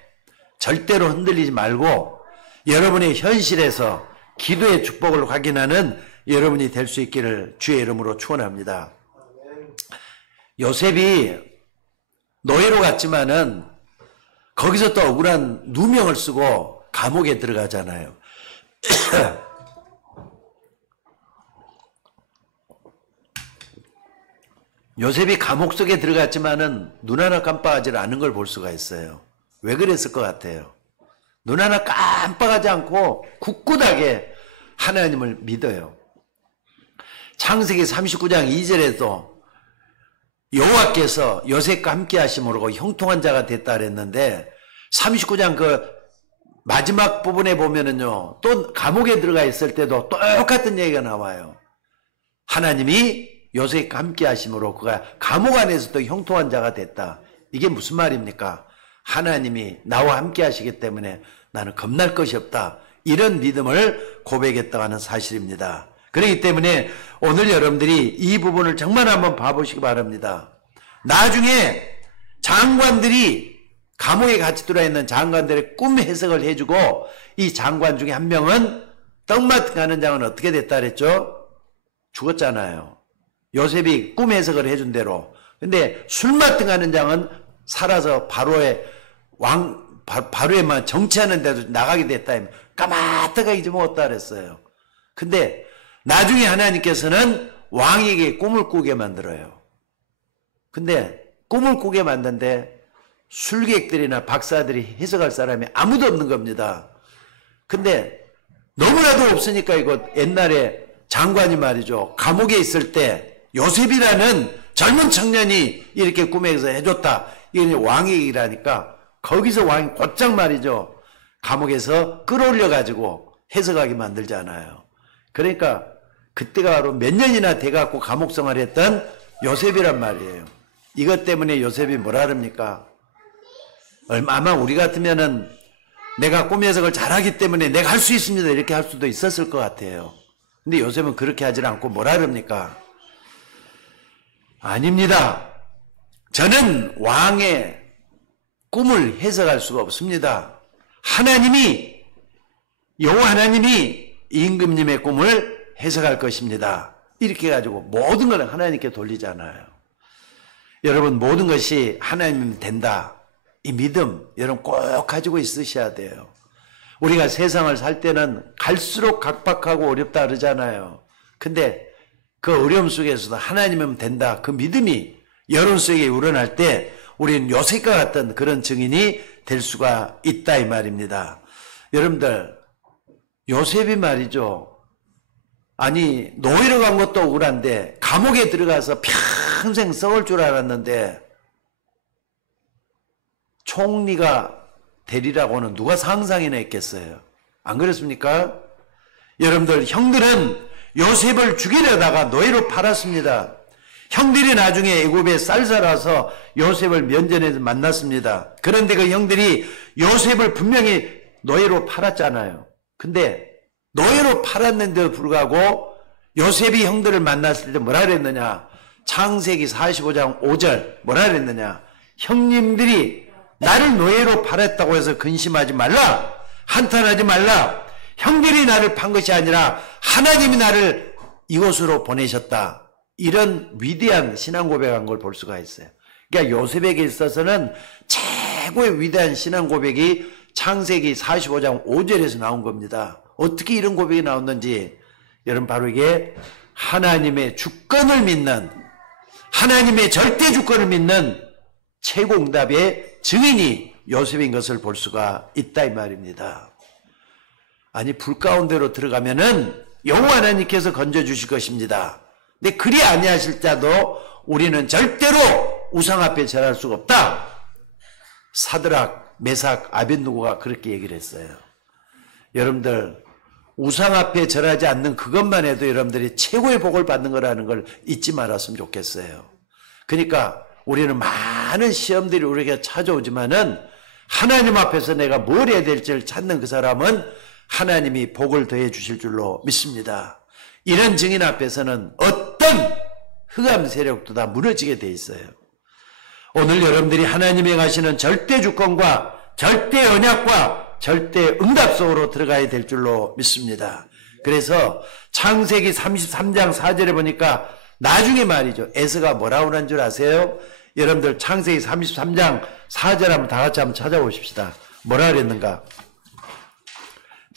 절대로 흔들리지 말고 여러분의 현실에서 기도의 축복을 확인하는 여러분이 될 수 있기를 주의 이름으로 축원합니다. 요셉이 노예로 갔지만은 거기서 또 억울한 누명을 쓰고 감옥에 들어가잖아요. 요셉이 감옥 속에 들어갔지만은 눈 하나 깜빡하지 않은 걸 볼 수가 있어요. 왜 그랬을 것 같아요? 눈 하나 깜빡하지 않고 굳굳하게 하나님을 믿어요. 창세기 39장 2절에도 여호와께서 요셉과 함께 하심으로 형통한 자가 됐다 그랬는데 39장 그 마지막 부분에 보면은요, 또 감옥에 들어가 있을 때도 똑같은 얘기가 나와요. 하나님이 요셉과 함께 하심으로 그가 감옥 안에서도 형통한 자가 됐다. 이게 무슨 말입니까? 하나님이 나와 함께 하시기 때문에 나는 겁날 것이 없다. 이런 믿음을 고백했다고 하는 사실입니다. 그렇기 때문에 오늘 여러분들이 이 부분을 정말 한번 봐보시기 바랍니다. 나중에 장관들이 감옥에 같이 들어있는 장관들의 꿈 해석을 해주고 이 장관 중에 한 명은 떡마트 가는 장은 어떻게 됐다 그랬죠? 죽었잖아요. 요셉이 꿈 해석을 해준 대로. 근데 술마트 가는 장은 살아서 바로에만 정치하는 데도 나가게 됐다. 까마득하게 잊어먹었다 그랬어요. 근데 나중에 하나님께서는 왕에게 꿈을 꾸게 만들어요. 근데 꿈을 꾸게 만드는데 술객들이나 박사들이 해석할 사람이 아무도 없는 겁니다. 근데 너무나도 없으니까 이거 옛날에 장관이 말이죠. 감옥에 있을 때 요셉이라는 젊은 청년이 이렇게 꿈에서 해줬다. 이게 왕의 얘기라니까 거기서 왕이 곧장 말이죠. 감옥에서 끌어올려가지고 해석하게 만들잖아요. 그러니까 그때가 바로 몇 년이나 돼갖고 감옥 생활을 했던 요셉이란 말이에요. 이것 때문에 요셉이 뭐라 그럽니까? 아마 우리 같으면은 내가 꿈 해석을 잘하기 때문에 내가 할 수 있습니다. 이렇게 할 수도 있었을 것 같아요. 근데 요셉은 그렇게 하지 않고 뭐라 그럽니까? 아닙니다. 저는 왕의 꿈을 해석할 수가 없습니다. 여호와 하나님이 임금님의 꿈을 해석할 것입니다. 이렇게 해가지고 모든 걸 하나님께 돌리잖아요. 여러분 모든 것이 하나님이면 된다. 이 믿음 여러분 꼭 가지고 있으셔야 돼요. 우리가 세상을 살 때는 갈수록 각박하고 어렵다 그러잖아요. 근데 그 어려움 속에서도 하나님이면 된다. 그 믿음이 여론 속에 우러날 때 우리는 요셉과 같은 그런 증인이 될 수가 있다 이 말입니다. 여러분들 요셉이 말이죠. 아니 노예로 간 것도 억울한데 감옥에 들어가서 평생 썩을 줄 알았는데 총리가 되리라고는 누가 상상이나 했겠어요. 안 그렇습니까? 여러분들 형들은 요셉을 죽이려다가 노예로 팔았습니다. 형들이 나중에 애굽에 쌀살아서 요셉을 면전에서 만났습니다. 그런데 그 형들이 요셉을 분명히 노예로 팔았잖아요. 근데 노예로 팔았는데도 불구하고 요셉이 형들을 만났을 때 뭐라 그랬느냐? 창세기 45장 5절 뭐라 그랬느냐? 형님들이 나를 노예로 팔았다고 해서 근심하지 말라. 한탄하지 말라. 형들이 나를 판 것이 아니라 하나님이 나를 이곳으로 보내셨다. 이런 위대한 신앙 고백한 걸 볼 수가 있어요. 그러니까 요셉에게 있어서는 최고의 위대한 신앙 고백이 창세기 45장 5절에서 나온 겁니다. 어떻게 이런 고백이 나왔는지 여러분 바로 이게 하나님의 주권을 믿는 하나님의 절대 주권을 믿는 최고 응답의 증인이 요셉인 것을 볼 수가 있다 이 말입니다. 아니 불 가운데로 들어가면은 여호와 하나님께서 건져주실 것입니다. 근데 그리 아니하실 자도 우리는 절대로 우상 앞에 절할 수가 없다. 사드락, 메삭, 아벳느고가 그렇게 얘기를 했어요. 여러분들 우상 앞에 절하지 않는 그것만 해도 여러분들이 최고의 복을 받는 거라는 걸 잊지 말았으면 좋겠어요. 그러니까 우리는 많은 시험들이 우리에게 찾아오지만은 하나님 앞에서 내가 뭘 해야 될지를 찾는 그 사람은 하나님이 복을 더해 주실 줄로 믿습니다. 이런 증인 앞에서는 어떤 흑암 세력도 다 무너지게 돼 있어요. 오늘 여러분들이 하나님이 가시는 절대 주권과 절대 언약과 절대 응답 속으로 들어가야 될 줄로 믿습니다. 그래서 창세기 33장 4절에 보니까 나중에 말이죠. 에서가 뭐라고 하는 줄 아세요? 여러분들 창세기 33장 4절 한번 다 같이 한번 찾아보십시다. 뭐라 그랬는가?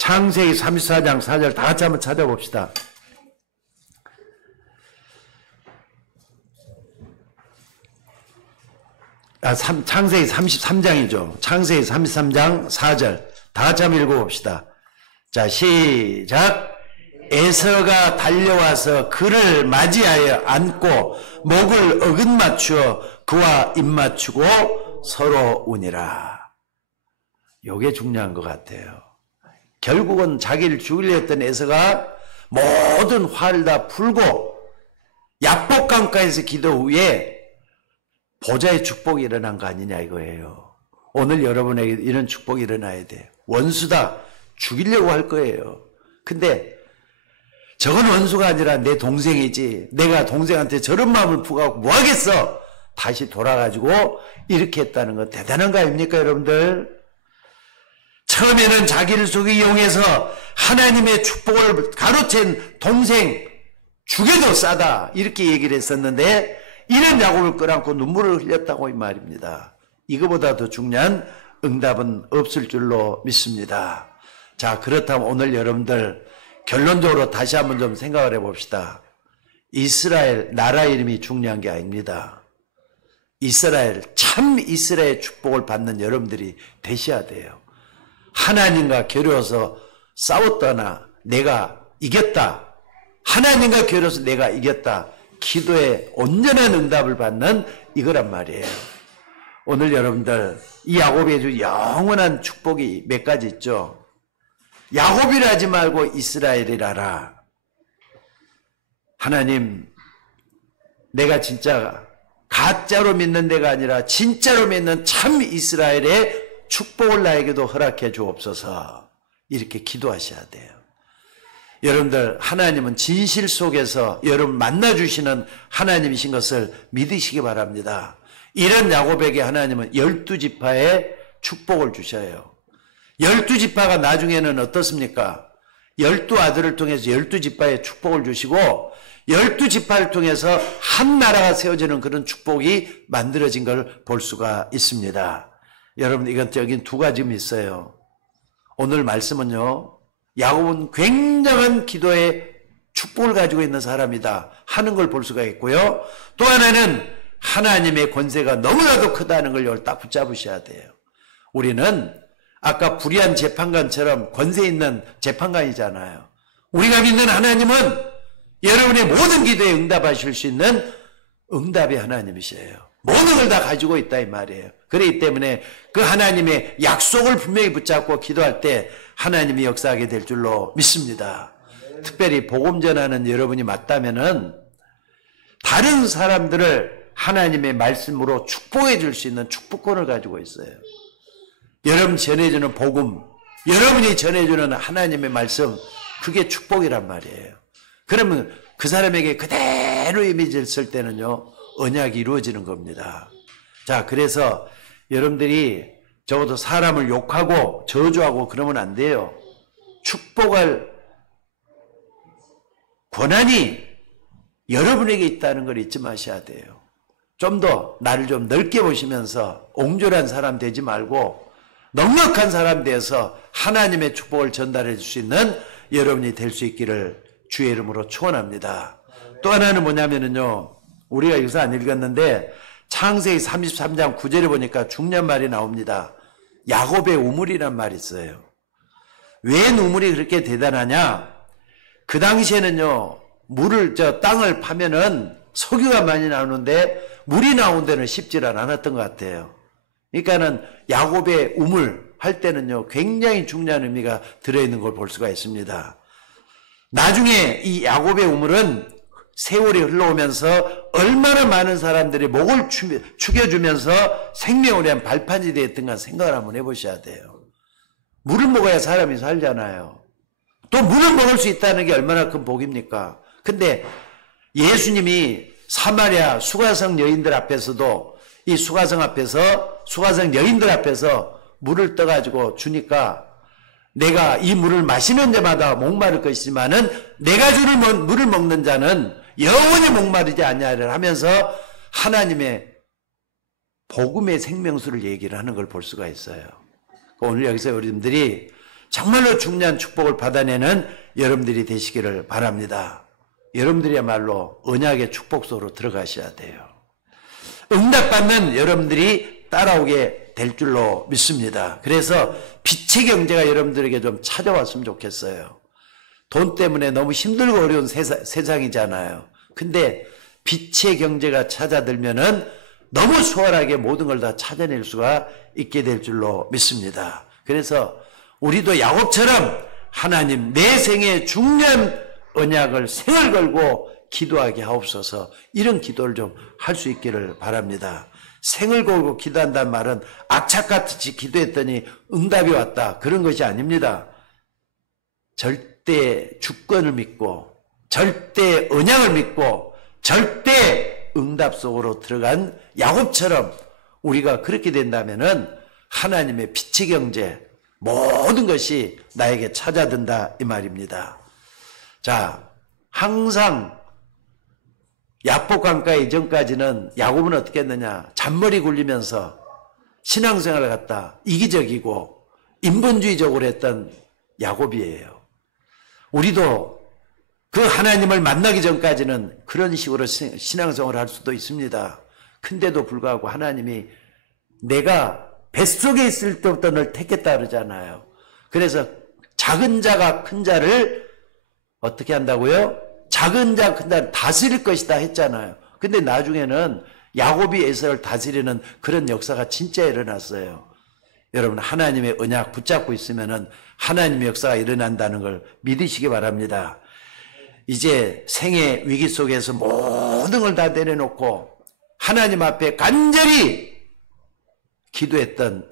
창세기 34장 4절 다 같이 한번 찾아봅시다. 창세기 33장이죠. 창세기 33장 4절 다 같이 한번 읽어봅시다. 자, 시작. 에서가 달려와서 그를 맞이하여 안고 목을 어긋맞추어 그와 입맞추고 서로 우니라. 요게 중요한 것 같아요. 결국은 자기를 죽이려 했던 에서가 모든 화를 다 풀고 야복강가에서 기도 후에 보좌의 축복이 일어난 거 아니냐 이거예요. 오늘 여러분에게 이런 축복이 일어나야 돼. 원수다 죽이려고 할 거예요. 근데 저건 원수가 아니라 내 동생이지. 내가 동생한테 저런 마음을 품어갖고 뭐 하겠어? 다시 돌아가지고 이렇게 했다는 건 대단한 거 아닙니까 여러분들? 처음에는 자기를 속이 이용해서 하나님의 축복을 가로챈 동생 죽여도 싸다 이렇게 얘기를 했었는데 이런 야곱을 끌어안고 눈물을 흘렸다고 이 말입니다. 이거보다 더 중요한 응답은 없을 줄로 믿습니다. 자, 그렇다면 오늘 여러분들 결론적으로 다시 한번 좀 생각을 해봅시다. 이스라엘 나라 이름이 중요한 게 아닙니다. 이스라엘 참 이스라엘 축복을 받는 여러분들이 되셔야 돼요. 하나님과 겨루어서 싸웠거나 내가 이겼다. 하나님과 겨루어서 내가 이겼다. 기도에 온전한 응답을 받는 이거란 말이에요. 오늘 여러분들 이 야곱의 주 영원한 축복이 몇 가지 있죠. 야곱이라 하지 말고 이스라엘이라라. 하나님 내가 진짜 가짜로 믿는 데가 아니라 진짜로 믿는 참 이스라엘의 축복을 나에게도 허락해 주옵소서. 이렇게 기도하셔야 돼요. 여러분들 하나님은 진실 속에서 여러분 만나주시는 하나님이신 것을 믿으시기 바랍니다. 이런 야곱에게 하나님은 12지파의 축복을 주셔요. 12지파가 나중에는 어떻습니까? 12아들을 통해서 12지파의 축복을 주시고 12지파를 통해서 한 나라가 세워지는 그런 축복이 만들어진 걸 볼 수가 있습니다. 여러분 이건 여긴 두 가지가 있어요. 오늘 말씀은요. 야곱은 굉장한 기도의 축복을 가지고 있는 사람이다 하는 걸 볼 수가 있고요. 또 하나는 하나님의 권세가 너무나도 크다는 걸 이걸 딱 붙잡으셔야 돼요. 우리는 아까 불의한 재판관처럼 권세 있는 재판관이잖아요. 우리가 믿는 하나님은 여러분의 모든 기도에 응답하실 수 있는 응답의 하나님이세요. 모든 걸 다 가지고 있다 이 말이에요. 그렇기 때문에 그 하나님의 약속을 분명히 붙잡고 기도할 때 하나님이 역사하게 될 줄로 믿습니다. 특별히 복음 전하는 여러분이 맞다면은 다른 사람들을 하나님의 말씀으로 축복해 줄 수 있는 축복권을 가지고 있어요. 여러분 전해주는 복음, 여러분이 전해주는 하나님의 말씀, 그게 축복이란 말이에요. 그러면 그 사람에게 그대로 이미지를 때는요, 언약이 이루어지는 겁니다. 자, 그래서 여러분들이 적어도 사람을 욕하고 저주하고 그러면 안 돼요. 축복할 권한이 여러분에게 있다는 걸 잊지 마셔야 돼요. 좀 더 나를 좀 넓게 보시면서 옹졸한 사람 되지 말고 넉넉한 사람 되어서 하나님의 축복을 전달해 줄 수 있는 여러분이 될 수 있기를 주의 이름으로 축원합니다. 또 하나는 뭐냐면요, 우리가 여기서 안 읽었는데 창세기 33장 9절에 보니까 중요한 말이 나옵니다. 야곱의 우물이란 말이 있어요. 왜 우물이 그렇게 대단하냐? 그 당시에는요, 땅을 파면은 석유가 많이 나오는데 물이 나온 데는 쉽지 않았던 것 같아요. 그러니까는 야곱의 우물 할 때는요, 굉장히 중요한 의미가 들어있는 걸 볼 수가 있습니다. 나중에 이 야곱의 우물은 세월이 흘러오면서 얼마나 많은 사람들이 목을 축여주면서 생명을 위한 발판이 되었던가 생각을 한번 해보셔야 돼요. 물을 먹어야 사람이 살잖아요. 또 물을 먹을 수 있다는 게 얼마나 큰 복입니까? 근데 예수님이 사마리아 수가성 여인들 앞에서도 이 수가성 여인들 앞에서 물을 떠가지고 주니까 내가 이 물을 마시는 자마다 목마를 것이지만은 내가 주는 물을 먹는 자는 영원히 목마르지 않냐를 하면서 하나님의 복음의 생명수를 얘기를 하는 걸 볼 수가 있어요. 오늘 여기서 여러분들이 정말로 중요한 축복을 받아내는 여러분들이 되시기를 바랍니다. 여러분들이야말로 언약의 축복 속으로 들어가셔야 돼요. 응답받는 여러분들이 따라오게 될 줄로 믿습니다. 그래서 빛의 경제가 여러분들에게 좀 찾아왔으면 좋겠어요. 돈 때문에 너무 힘들고 어려운 세상이잖아요. 근데 빛의 경제가 찾아들면은 너무 수월하게 모든 걸 다 찾아낼 수가 있게 될 줄로 믿습니다. 그래서 우리도 야곱처럼 하나님 내 생의 중요한 언약을 생을 걸고 기도하게 하옵소서, 이런 기도를 좀 할 수 있기를 바랍니다. 생을 걸고 기도한다는 말은 악착같이 기도했더니 응답이 왔다, 그런 것이 아닙니다. 절대 주권을 믿고 절대 언약을 믿고 절대 응답 속으로 들어간 야곱처럼 우리가 그렇게 된다면은 하나님의 빛의 경제 모든 것이 나에게 찾아든다 이 말입니다. 자, 항상 야복강가 이전까지는 야곱은 어떻게 했느냐, 잔머리 굴리면서 신앙생활을 갖다 이기적이고 인본주의적으로 했던 야곱이에요. 우리도 그 하나님을 만나기 전까지는 그런 식으로 신앙생활을 할 수도 있습니다. 근데도 불구하고 하나님이 내가 뱃속에 있을 때부터 널 택했다 그러잖아요. 그래서 작은 자가 큰 자를 어떻게 한다고요? 작은 자 큰 자를 다스릴 것이다 했잖아요. 근데 나중에는 야곱이 에서를 다스리는 그런 역사가 진짜 일어났어요. 여러분, 하나님의 언약 붙잡고 있으면은 하나님의 역사가 일어난다는 걸 믿으시기 바랍니다. 이제 생의 위기 속에서 모든 걸 다 내려놓고 하나님 앞에 간절히 기도했던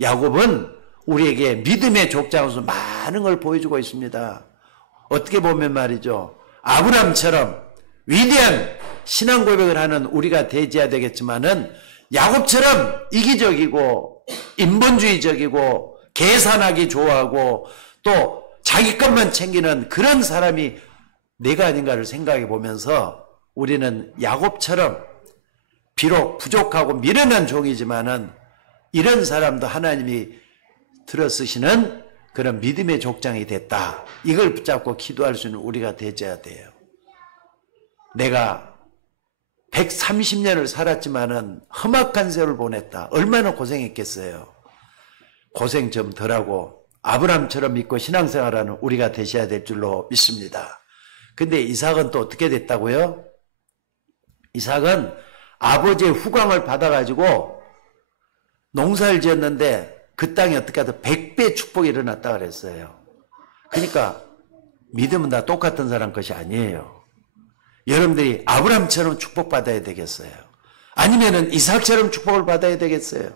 야곱은 우리에게 믿음의 족장으로서 많은 걸 보여주고 있습니다. 어떻게 보면 말이죠, 아브라함처럼 위대한 신앙 고백을 하는 우리가 되어야 되겠지만은 야곱처럼 이기적이고 인본주의적이고 계산하기 좋아하고 또 자기 것만 챙기는 그런 사람이 내가 아닌가를 생각해 보면서 우리는 야곱처럼 비록 부족하고 미련한 종이지만은 이런 사람도 하나님이 들어쓰시는 그런 믿음의 족장이 됐다. 이걸 붙잡고 기도할 수 있는 우리가 되어야 돼요. 내가 130년을 살았지만은 험악한 세월을 보냈다. 얼마나 고생했겠어요. 고생 좀 덜하고 아브라함처럼 믿고 신앙생활하는 우리가 되셔야 될 줄로 믿습니다. 근데 이삭은 또 어떻게 됐다고요? 이삭은 아버지의 후광을 받아가지고 농사를 지었는데 그 땅에 어떻게 하든 100배 축복이 일어났다 그랬어요. 그러니까 믿음은 다 똑같은 사람 것이 아니에요. 여러분들이 아브라함처럼 축복받아야 되겠어요? 아니면은 이삭처럼 축복을 받아야 되겠어요?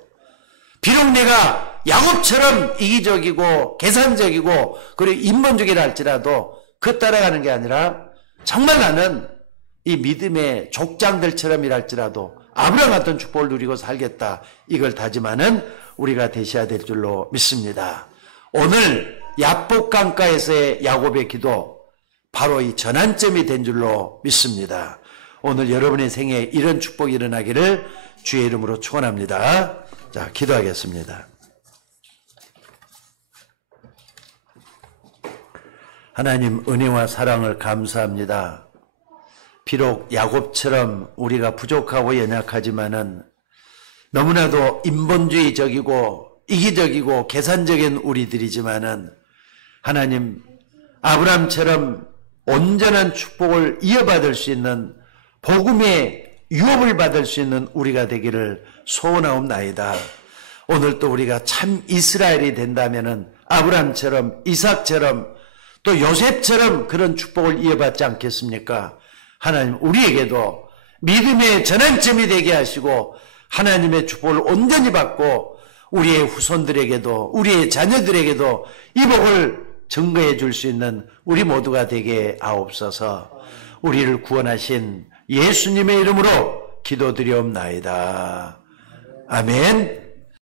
비록 내가 야곱처럼 이기적이고 계산적이고 그리고 인본주의라 할지라도 그 따라가는 게 아니라 정말 나는 이 믿음의 족장들처럼이라 할지라도 아브라함 같은 축복을 누리고 살겠다. 이걸 다짐하는 우리가 되셔야 될 줄로 믿습니다. 오늘 야복강가에서의 야곱의 기도 바로 이 전환점이 된 줄로 믿습니다. 오늘 여러분의 생애에 이런 축복이 일어나기를 주의 이름으로 축원합니다. 자, 기도하겠습니다. 하나님 은혜와 사랑을 감사합니다. 비록 야곱처럼 우리가 부족하고 연약하지만은 너무나도 인본주의적이고 이기적이고 계산적인 우리들이지만은 하나님 아브라함처럼 온전한 축복을 이어받을 수 있는 복음의 유업을 받을 수 있는 우리가 되기를 소원하옵나이다. 오늘 또 우리가 참 이스라엘이 된다면은 아브라함처럼 이삭처럼 또 요셉처럼 그런 축복을 이어받지 않겠습니까? 하나님 우리에게도 믿음의 전환점이 되게 하시고 하나님의 축복을 온전히 받고 우리의 후손들에게도 우리의 자녀들에게도 이 복을 증거해 줄 수 있는 우리 모두가 되게 하옵소서. 우리를 구원하신 예수님의 이름으로 기도드리옵나이다. 아멘.